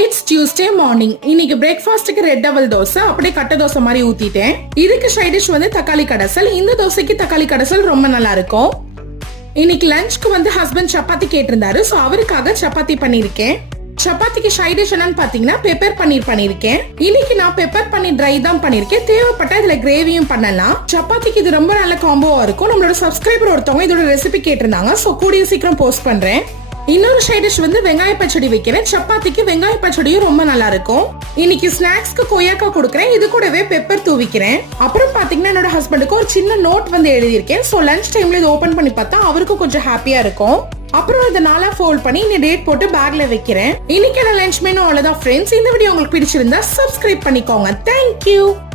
It's Tuesday morning. இன்னைக்கு பிரேக்ஃபாஸ்ட்க்கு red double dosa அப்படியே கட்ட தோசை மாதிரி ஊத்திட்டேன். இதுக்கு சைட் டிஷ் வந்து தக்காளி கடைசல். இந்த தோசைக்கு தக்காளி கடைசல் ரொம்ப நல்லா இருக்கும். இன்னைக்கு லஞ்ச்க்கு வந்து ஹஸ்பண்ட் சப்பாத்தி கேட்டிருந்தாரு. சோ அவருக்காக சப்பாத்தி பண்ணிருக்கேன். சப்பாத்திக்கு சைட் டிஷ் என்னன்னு பாத்தீங்கன்னா பெப்பர் பன்னீர் பண்ணிருக்கேன். இன்னைக்கு நான் பெப்பர் பன்னீர் ட்ரை தான் பண்ணிருக்கேன். தேவைப்பட்ட இதுல கிரேவியும் பண்ணலாம். சப்பாத்திக்கு இது ரொம்ப நல்ல காம்போவா இருக்கும். நம்மளோட சப்ஸ்கிரைபர் ஒருத்தவங்க இதோட ரெசிபி கேட்டிருந்தாங்க. சோ கூடிய சீக்கிரம் போஸ்ட் பண்றேன். இன்னொரு சைட் டிஷ் வந்து வெங்காய பச்சடி வைக்கிறேன். சப்பாத்திக்கு வெங்காய பச்சடியும் ரொம்ப நல்லா இருக்கும். இன்னைக்கு ஸ்நாக்ஸ்க்கு கொய்யாக்கா கொடுக்குறேன். இது கூடவே பெப்பர் தூவிக்கிறேன். அப்புறம் பாத்தீங்கன்னா என்னோட ஹஸ்பண்டுக்கு ஒரு சின்ன நோட் வந்து எழுதியிருக்கேன். சோ லஞ்ச் டைம்ல இது ஓபன் பண்ணி பார்த்தா அவருக்கும் கொஞ்சம் ஹாப்பியா இருக்கும். அப்புறம் இதை நாளா ஃபோல்ட் பண்ணி இந்த டேட் போட்டு பேக்ல வைக்கிறேன். இன்னைக்கான லஞ்ச் மெனு அவ்வளவுதான் ஃப்ரெண்ட்ஸ். இந்த வீடியோ உங்களுக்கு பிடிச்சிருந்தா சப்ஸ்கிரைப் பண்ணிக்கோங்க. தேங்க்யூ.